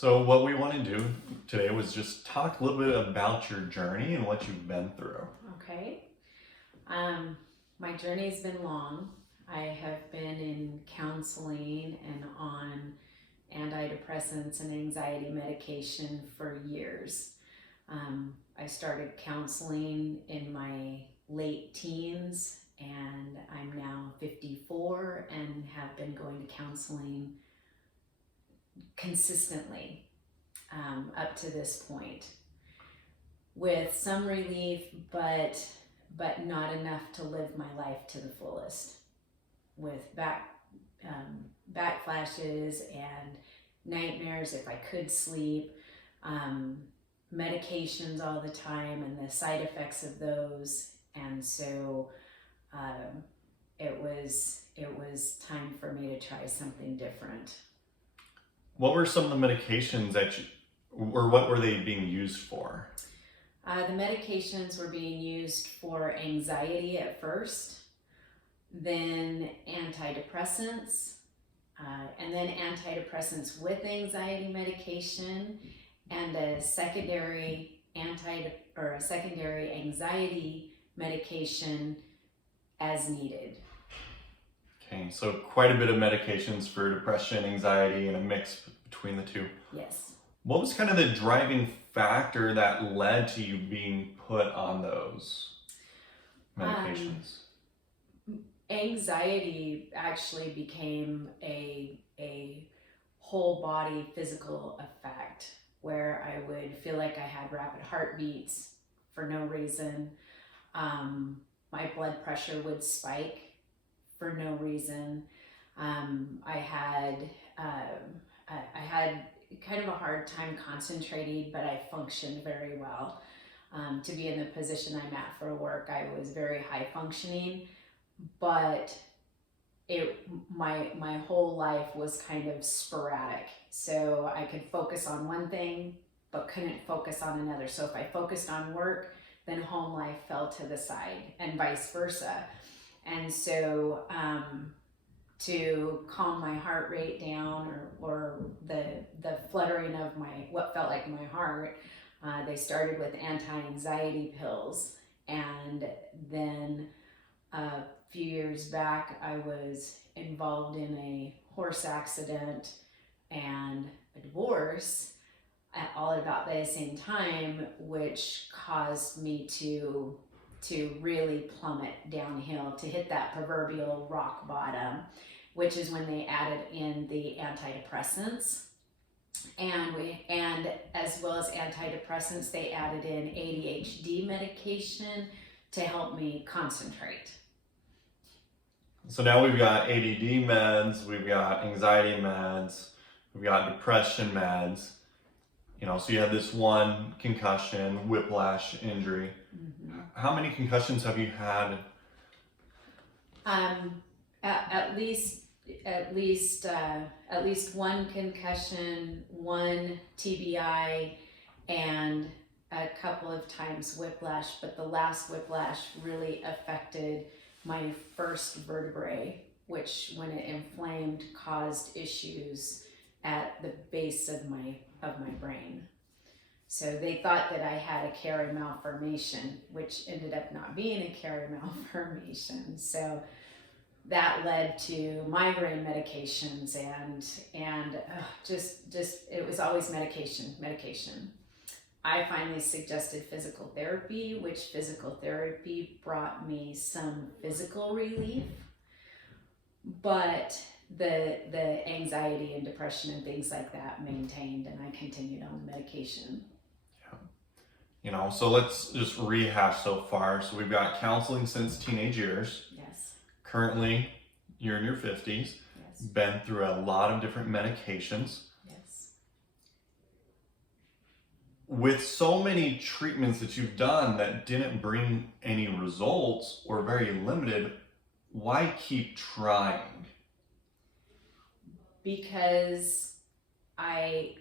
So what we want to do today was just talk a little bit about your journey and what you've been through. Okay. My journey's been long. I have been in counseling and on antidepressants and anxiety medication for years. I started counseling in my late teens, and I'm now 54 and have been going to counseling consistently up to this point, with some relief, but not enough to live my life to the fullest, with backflashes and nightmares if I could sleep, medications all the time and the side effects of those. And so it was time for me to try something different. What were some of the medications or what were they being used for? The medications were being used for anxiety at first, then antidepressants, and then antidepressants with anxiety medication, and a secondary anxiety medication as needed. Okay, so quite a bit of medications for depression, anxiety, and a mix between the two. Yes. What was kind of the driving factor that led to you being put on those medications? Anxiety actually became a whole body physical effect, where I would feel like I had rapid heartbeats for no reason. My blood pressure would spike for no reason. I had kind of a hard time concentrating, but I functioned very well. To be in the position I'm at for work, I was very high functioning, but my whole life was kind of sporadic. So I could focus on one thing, but couldn't focus on another. So if I focused on work, then home life fell to the side, and vice versa. And so to calm my heart rate down, or the fluttering of what felt like my heart, they started with anti-anxiety pills. And then a few years back, I was involved in a horse accident and a divorce all at about the same time, which caused me to really plummet downhill, to hit that proverbial rock bottom, which is when they added in the antidepressants. And as well as antidepressants, they added in ADHD medication to help me concentrate. So now we've got ADD meds, we've got anxiety meds, we've got depression meds. So you had this one concussion, whiplash injury. Mm-hmm. How many concussions have you had? At least one concussion, one TBI, and a couple of times whiplash. But the last whiplash really affected my first vertebrae, which, when it inflamed, caused issues at the base of my brain. So they thought that I had a Cary malformation, which ended up not being a Cary malformation. So that led to migraine medications and just it was always medication. I finally suggested physical therapy, which physical therapy brought me some physical relief, but the anxiety and depression and things like that maintained, and I continued on the medication. So let's just rehash so far. So we've got counseling since teenage years. Yes. Currently, you're in your 50s. Yes. Been through a lot of different medications. Yes. With so many treatments that you've done that didn't bring any results or very limited, why keep trying? Because I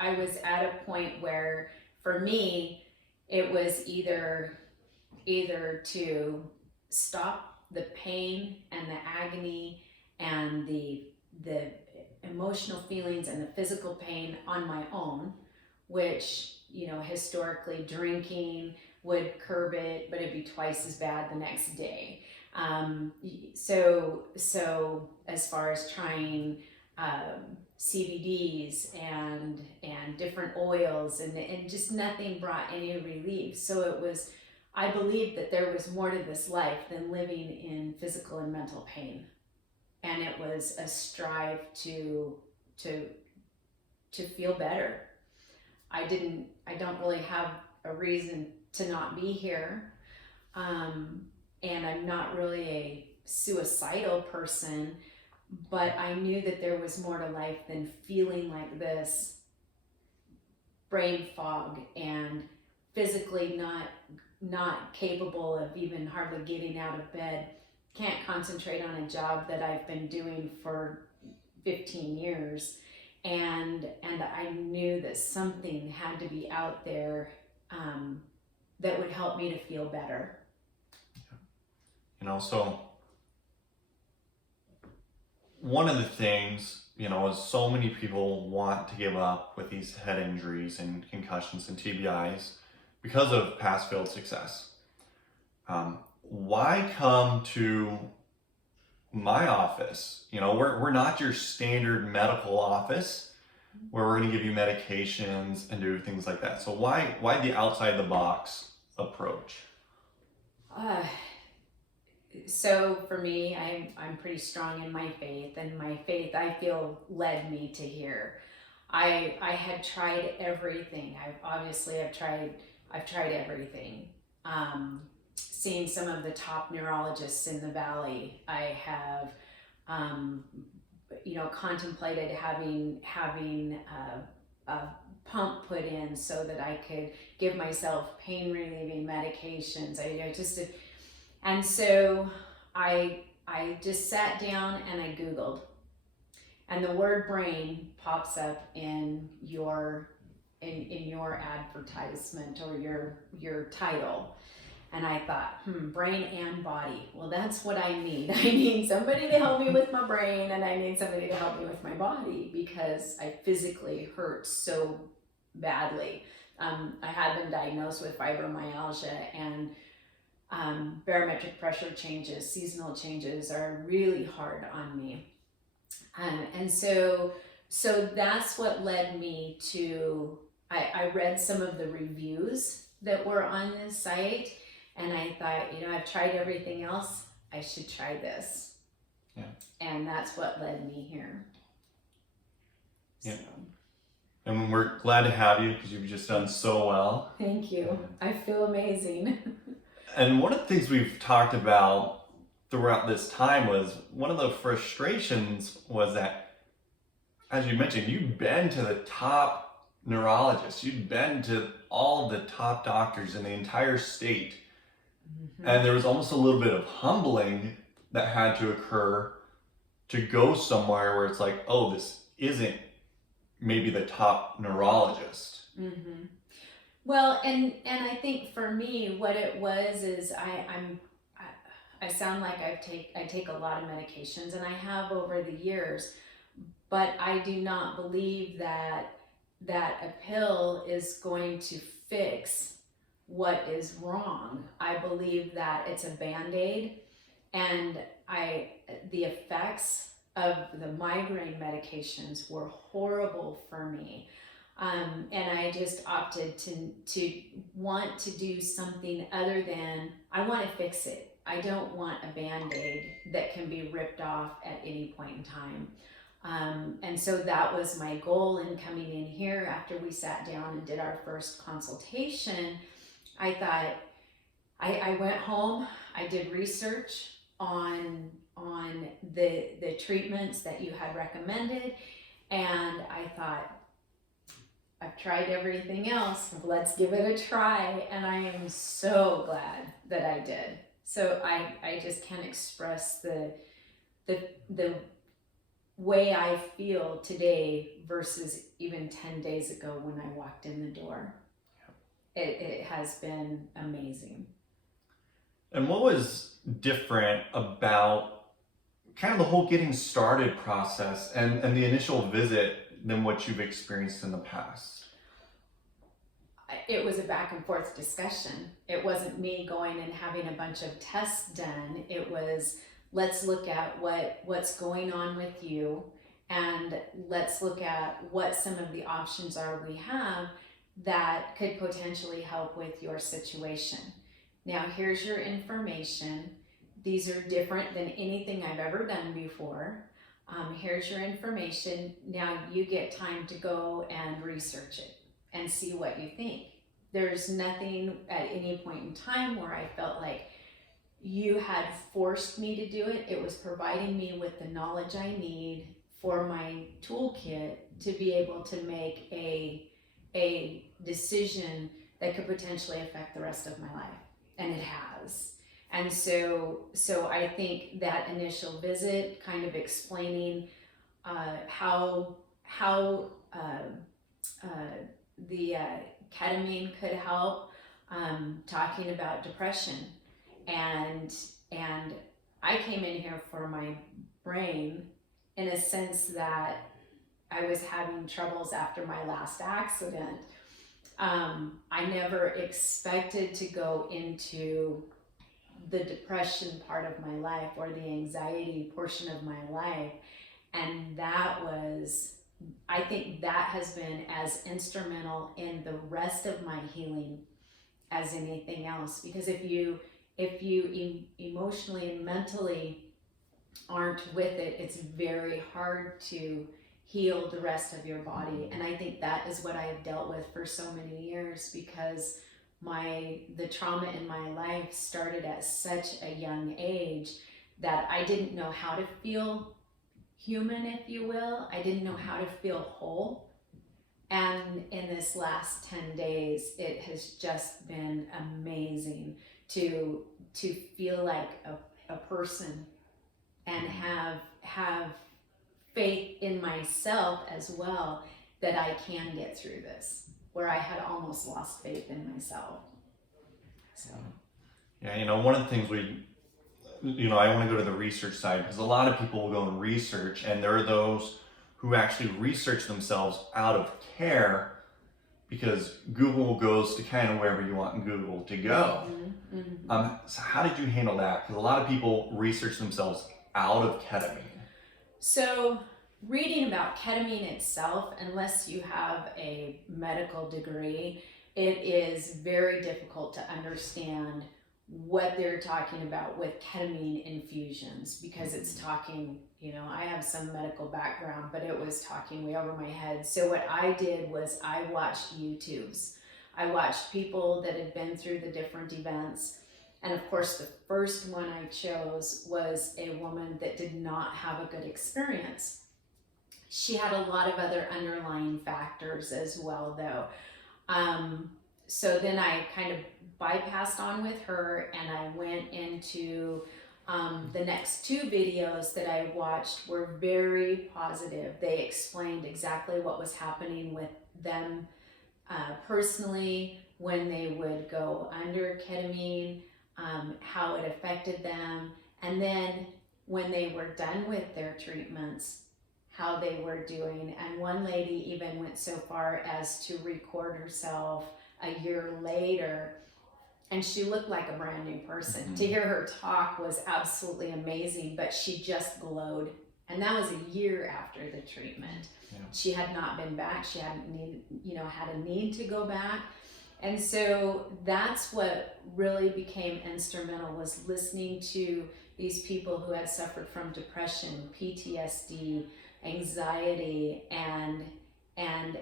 was at a point where, for me, it was either to stop the pain and the agony and the emotional feelings and the physical pain on my own, which, you know, historically drinking would curb it, but it'd be twice as bad the next day. So as far as trying CBDs and different oils and just nothing brought any relief. So it was, I believed that there was more to this life than living in physical and mental pain, and it was a strive to feel better. I don't really have a reason to not be here, and I'm not really a suicidal person, but I knew that there was more to life than feeling like this, brain fog, and physically not capable of even hardly getting out of bed, can't concentrate on a job that I've been doing for 15 years. And I knew that something had to be out there that would help me to feel better. You know, so one of the things, you know, is so many people want to give up with these head injuries and concussions and TBIs because of past failed success. Why come to my office? You know, we're not your standard medical office where we're going to give you medications and do things like that. So why the outside the box approach? So for me, I'm pretty strong in my faith, and my faith, I feel, led me to here. I had tried everything. I've tried everything. Seeing some of the top neurologists in the Valley, I have, you know, contemplated having a pump put in so that I could give myself pain relieving medications. And so I just sat down and I Googled, and the word brain pops up in your advertisement or your title. And I thought, brain and body. Well, that's what I need. I need somebody to help me with my brain, and I need somebody to help me with my body, because I physically hurt so badly. I had been diagnosed with fibromyalgia, and barometric pressure changes, seasonal changes are really hard on me. And so that's what led me to, I read some of the reviews that were on this site, and I thought, you know, I've tried everything else, I should try this. Yeah. And that's what led me here. Yeah. So. And we're glad to have you because you've just done so well. Thank you. I feel amazing. And one of the things we've talked about throughout this time was one of the frustrations was that, as you mentioned, you've been to the top neurologists, you've been to all the top doctors in the entire state. Mm-hmm. And there was almost a little bit of humbling that had to occur to go somewhere where it's like, oh, this isn't maybe the top neurologist. Mm-hmm. Well, and I think for me, what it was is I sound like I take a lot of medications, and I have over the years, but I do not believe that a pill is going to fix what is wrong. I believe that it's a Band-Aid, and the effects of the migraine medications were horrible for me. And I just opted to want to do something other than, I want to fix it. I don't want a Band-Aid that can be ripped off at any point in time. And so that was my goal in coming in here. After we sat down and did our first consultation, I thought, I went home, I did research on the treatments that you had recommended, and I thought, I've tried everything else, let's give it a try. And I am so glad that I did. So I just can't express the way I feel today versus even 10 days ago when I walked in the door. It has been amazing. And what was different about kind of the whole getting started process and the initial visit than what you've experienced in the past? It was a back and forth discussion. It wasn't me going and having a bunch of tests done. It was, let's look at what's going on with you, and let's look at what some of the options are we have that could potentially help with your situation. Now, here's your information. These are different than anything I've ever done before. Here's your information. Now you get time to go and research it and see what you think. There's nothing at any point in time where I felt like you had forced me to do it. It was providing me with the knowledge I need for my toolkit to be able to make a decision that could potentially affect the rest of my life. And it has. And so I think that initial visit, kind of explaining how the ketamine could help, talking about depression, and I came in here for my brain in a sense that I was having troubles after my last accident. I never expected to go into the depression part of my life or the anxiety portion of my life, and that was, I think that has been as instrumental in the rest of my healing as anything else, because if you emotionally and mentally aren't with it, it's very hard to heal the rest of your body. And I think that is what I have dealt with for so many years, because the trauma in my life started at such a young age that I didn't know how to feel human, if you will. I didn't know how to feel whole. And in this last 10 days, it has just been amazing to feel like a person and have faith in myself as well, that I can get through this, where I had almost lost faith in myself. So Yeah, one of the things I want to go to the research side, because a lot of people will go and research, and there are those who actually research themselves out of care, because Google goes to kind of wherever you want in Google to go. So how did you handle that? Because a lot of people research themselves out of ketamine. So reading about ketamine itself, unless you have a medical degree, it is very difficult to understand what they're talking about with ketamine infusions, because it's talking, I have some medical background, but it was talking way over my head. So what I did was I watched YouTubes. I watched people that had been through the different events. And of course, the first one I chose was a woman that did not have a good experience. She had a lot of other underlying factors as well, though. So then I kind of bypassed on with her, and I went into the next two videos that I watched were very positive. They explained exactly what was happening with them personally when they would go under ketamine, how it affected them, and then when they were done with their treatments, how they were doing. And one lady even went so far as to record herself a year later, and she looked like a brand new person. To hear her talk was absolutely amazing, but she just glowed. And that was a year after the treatment. Yeah. She had not been back. She hadn't had a need to go back. And so that's what really became instrumental, was listening to these people who had suffered from depression, PTSD, anxiety, and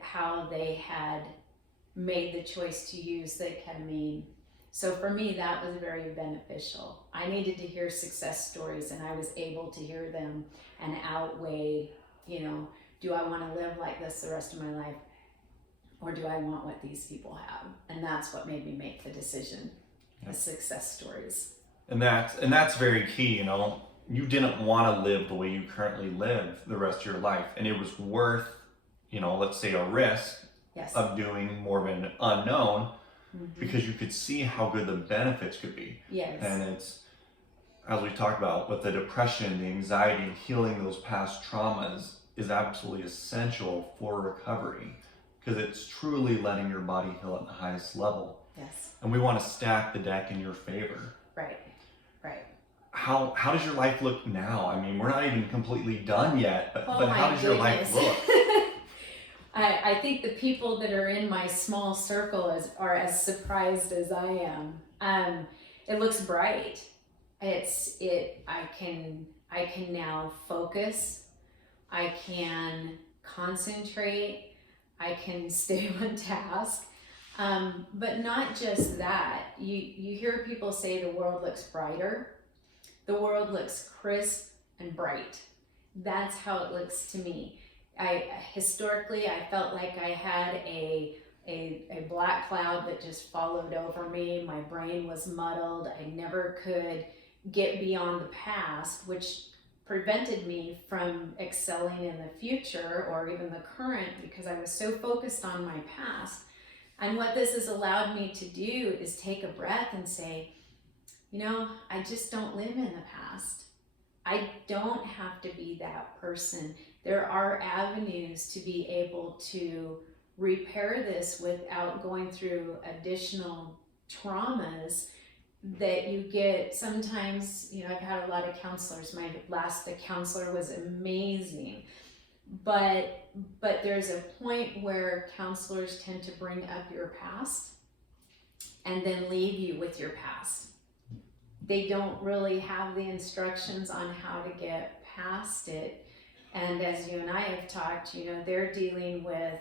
how they had made the choice to use the ketamine. So for me, that was very beneficial. I needed to hear success stories, and I was able to hear them and outweigh, do I want to live like this the rest of my life? Or do I want what these people have? And that's what made me make the decision, the success stories. And that's very key, You didn't want to live the way you currently live the rest of your life. And it was worth, let's say a risk of doing more of an unknown, because you could see how good the benefits could be. Yes. And it's, as we talked about with the depression, the anxiety, and healing those past traumas is absolutely essential for recovery, because it's truly letting your body heal at the highest level. Yes. And we want to stack the deck in your favor. Right. Right. How does your life look now? I mean, we're not even completely done yet, but Oh how my does your life goodness. look? I think the people that are in my small circle are as surprised as I am. It looks bright. I can now focus. I can concentrate. I can stay on task. But not just that. You hear people say the world looks brighter. The world looks crisp and bright. That's how it looks to me. Historically, I felt like I had a black cloud that just followed over me. My brain was muddled. I never could get beyond the past, which prevented me from excelling in the future or even the current, because I was so focused on my past. And what this has allowed me to do is take a breath and say, I just don't live in the past. I don't have to be that person. There are avenues to be able to repair this without going through additional traumas that you get. Sometimes, I've had a lot of counselors. My last counselor was amazing. But there's a point where counselors tend to bring up your past and then leave you with your past. They don't really have the instructions on how to get past it. And as you and I have talked, they're dealing with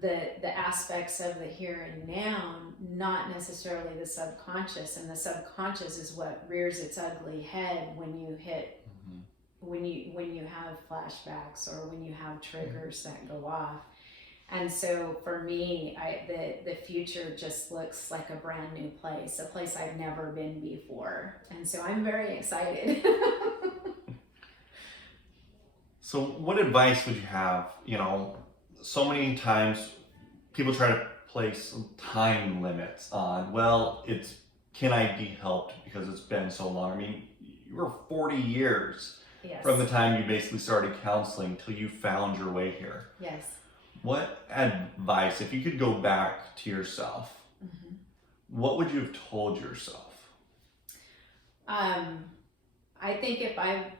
the aspects of the here and now, not necessarily the subconscious. And the subconscious is what rears its ugly head when you hit, when you have flashbacks or when you have triggers that go off. And so for me, the future just looks like a brand new place, a place I've never been before. And so I'm very excited. So what advice would you have? So many times people try to place time limits on, can I be helped because it's been so long? I mean, you were 40 years Yes. from the time you basically started counseling till you found your way here. Yes. What advice, if you could go back to yourself, what would you have told yourself? I think if I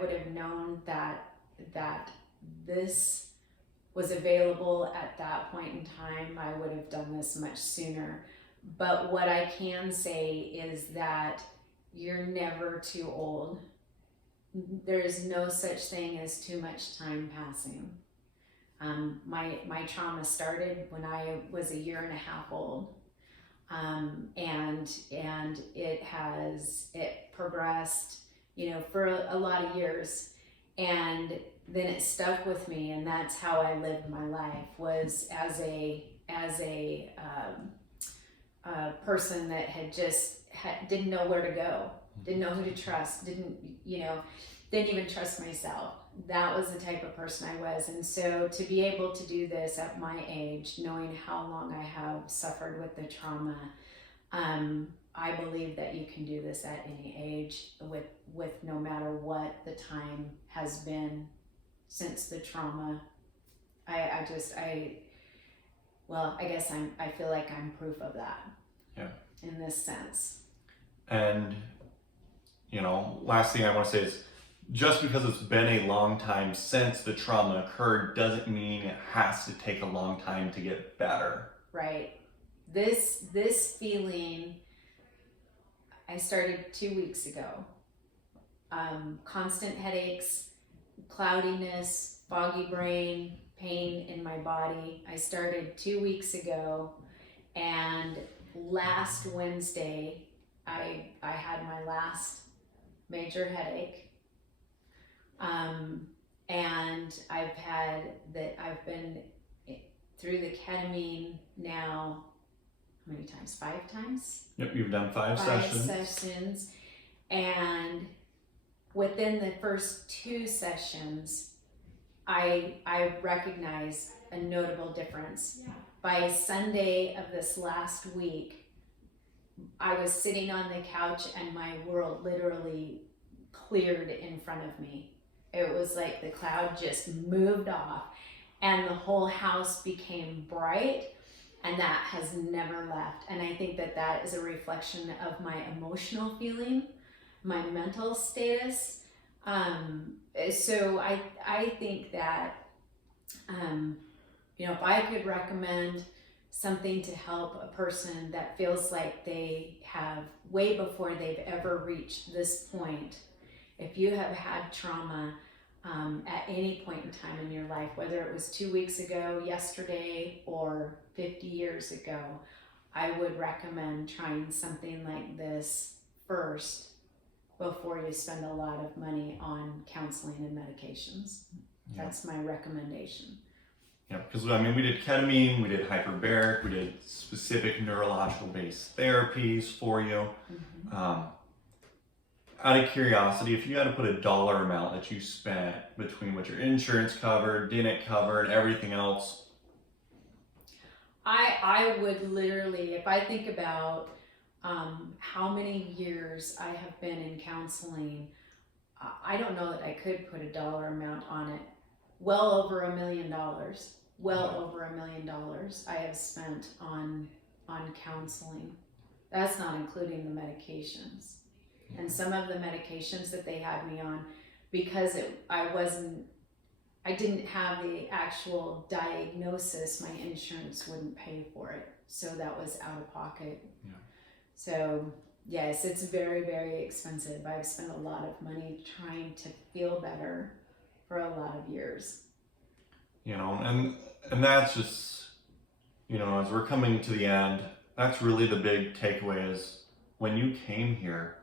would have known that this was available at that point in time, I would have done this much sooner. But what I can say is that you're never too old. There is no such thing as too much time passing. My trauma started when I was a year and a half old. And it progressed, for a lot of years, and then it stuck with me. And that's how I lived my life, was as a person that didn't know where to go, didn't know who to trust, didn't even trust myself. That was the type of person I was. And so to be able to do this at my age, knowing how long I have suffered with the trauma, I believe that you can do this at any age with no matter what the time has been since the trauma. I feel like I'm proof of that. Yeah. In this sense. And, last thing I want to say is, just because it's been a long time since the trauma occurred doesn't mean it has to take a long time to get better. Right. This feeling, I started 2 weeks ago. Constant headaches, cloudiness, foggy brain, pain in my body. I started 2 weeks ago, and last Wednesday, I had my last major headache. And I've been through the ketamine now, how many times? 5 times? Yep, you've done 5 sessions. And within the first 2 sessions, I recognized a notable difference. By Sunday of this last week, I was sitting on the couch and my world literally cleared in front of me. It was like the cloud just moved off and the whole house became bright, and that has never left. And I think that that is a reflection of my emotional feeling, my mental status. So I think that, if I could recommend something to help a person that feels like they have, way before they've ever reached this point, if you have had trauma at any point in time in your life, whether it was 2 weeks ago, yesterday, or 50 years ago, I would recommend trying something like this first before you spend a lot of money on counseling and medications. Yeah. That's my recommendation. Yeah, because I mean, we did ketamine, we did hyperbaric, we did specific neurological based therapies for you. Out of curiosity, if you had to put a dollar amount that you spent between what your insurance covered, didn't cover, and everything else. I would literally, if I think about how many years I have been in counseling, I don't know that I could put a dollar amount on it. Well over $1 million. Well over $1 million I have spent on counseling. That's not including the medications. And some of the medications that they had me on, because I didn't have the actual diagnosis, my insurance wouldn't pay for it. So that was out of pocket. Yeah. So yes, it's very, very expensive. I've spent a lot of money trying to feel better for a lot of years. And that's just, as we're coming to the end, that's really the big takeaway is when you came here,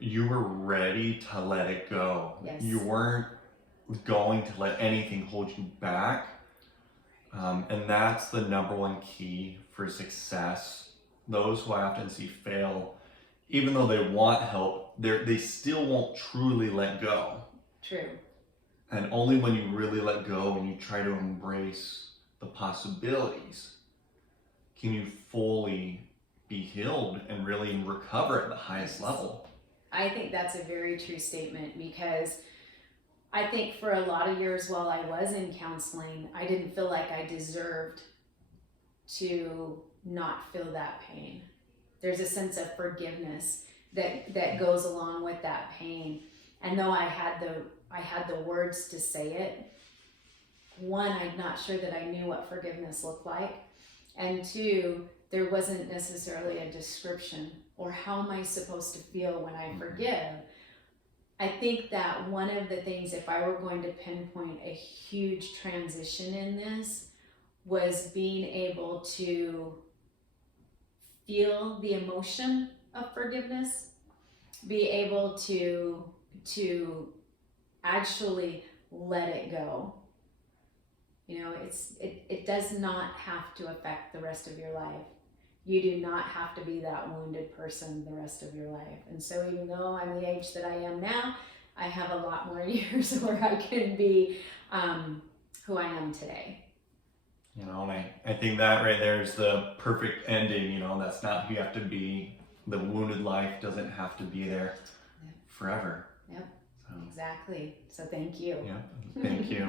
you were ready to let it go. Yes. You weren't going to let anything hold you back. And that's the number one key for success. Those who I often see fail, even though they want help, they still won't truly let go. True. And only when you really let go and you try to embrace the possibilities can you fully be healed and really recover at the highest level. I think that's a very true statement, because I think for a lot of years while I was in counseling, I didn't feel like I deserved to not feel that pain. There's a sense of forgiveness that goes along with that pain. And though I had the words to say it, one, I'm not sure that I knew what forgiveness looked like. And two, there wasn't necessarily a description, or how am I supposed to feel when I forgive? I think that one of the things, if I were going to pinpoint a huge transition in this, was being able to feel the emotion of forgiveness, be able to actually let it go. It does not have to affect the rest of your life. You do not have to be that wounded person the rest of your life. And so even though I'm the age that I am now, I have a lot more years where I can be who I am today. And I think that right there is the perfect ending. That's not who you have to be. The wounded life doesn't have to be there forever. Yep. So, Exactly. So thank you. yeah, thank you.